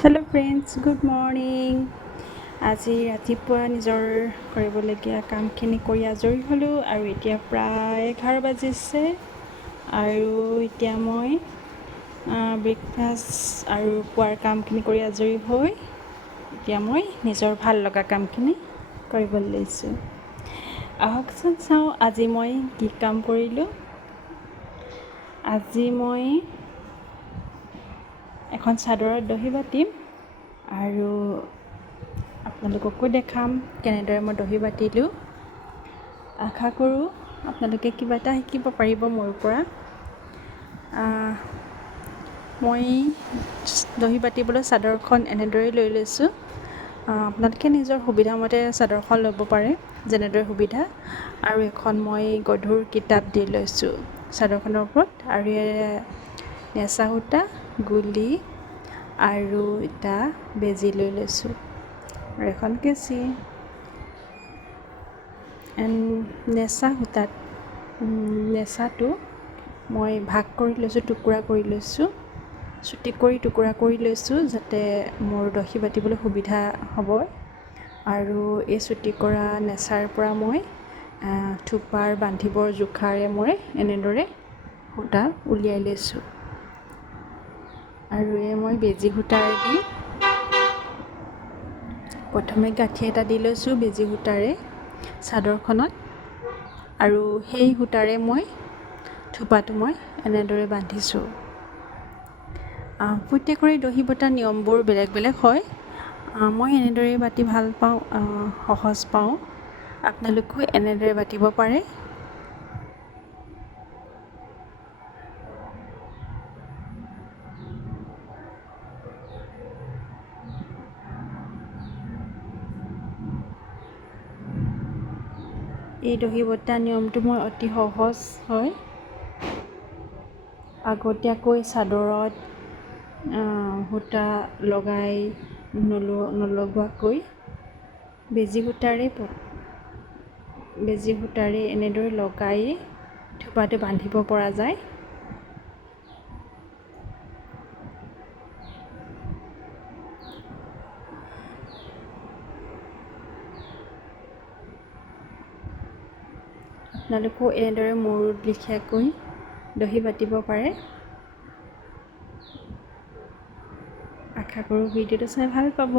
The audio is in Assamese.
Hello' friends, good morning. আজি ৰাতিপুৱা নিজৰ কৰিবলগীয়া কামখিনি কৰি আজৰি হ'লোঁ আৰু এতিয়া প্ৰায় 11 বাজিছে আৰু এতিয়া মই ব্ৰেকফাষ্ট আৰু পুৱাৰ কামখিনি কৰি আজৰি হৈ এতিয়া মই নিজৰ ভাল লগা কামখিনি কৰিবলৈ লৈছোঁ। আহকচোন চাওঁ আজি মই কি কাম কৰিলোঁ। আজি মই এখন চাদৰত দহি বাতিম আৰু আপোনালোককো দেখাম কেনেদৰে মই দহি বাতিলোঁ। আশা কৰোঁ আপোনালোকে কিবা এটা শিকিব পাৰিব মোৰ পৰা। মই দহি বাতিবলৈ চাদৰখন এনেদৰে লৈ লৈছোঁ। আপোনালোকে নিজৰ সুবিধামতে চাদৰখন ল'ব পাৰে, যেনেদৰে সুবিধা। আৰু এখন মই গধুৰ কিতাপ দি লৈছোঁ চাদৰখনৰ ওপৰত, আৰু নেচা সূতা, গুলি আৰু এটা বেজী লৈ লৈছোঁ আৰু এখন কেঁচি। নেচাটো মই ভাগ কৰি লৈছোঁ, টুকুৰা কৰি লৈছোঁ, চুটি কৰি টুকুৰা কৰি লৈছোঁ যাতে মোৰ দহি বাতিবলৈ সুবিধা হ'ব। আৰু এই চুটি কৰা নেচাৰ পৰা মই থোপাৰ বান্ধিবৰ জোখাৰে মই এনেদৰে সূতা উলিয়াই লৈছোঁ। আৰু মই বেজী সূতাৰে দি প্ৰথমে গাঁঠি এটা দি লৈছোঁ বেজী সূতাৰে চাদৰখনত, আৰু সেই সূতাৰে মই থোপাটো মই এনেদৰে বান্ধিছোঁ। প্ৰত্যেকৰে দহি বটা নিয়মবোৰ বেলেগ বেলেগ হয়। মই এনেদৰে বাতি ভাল পাওঁ, সহজ পাওঁ। আপোনালোকেও এনেদৰে বাতিব পাৰে। এই দহি বটা নিয়মটো মই অতি সহজ হয়। আগতীয়াকৈ চাদৰত সূতা লগাই নলগোৱাকৈ বেজী সূতাৰে এনেদৰে লগাই থোপাটো বান্ধিব পৰা যায়। আপোনালোকেও এনেদৰে মোৰ লিখীয়াকৈ দহি বাতিব পাৰে। আশা কৰোঁ ভিডিঅ'টো চাই ভাল পাব।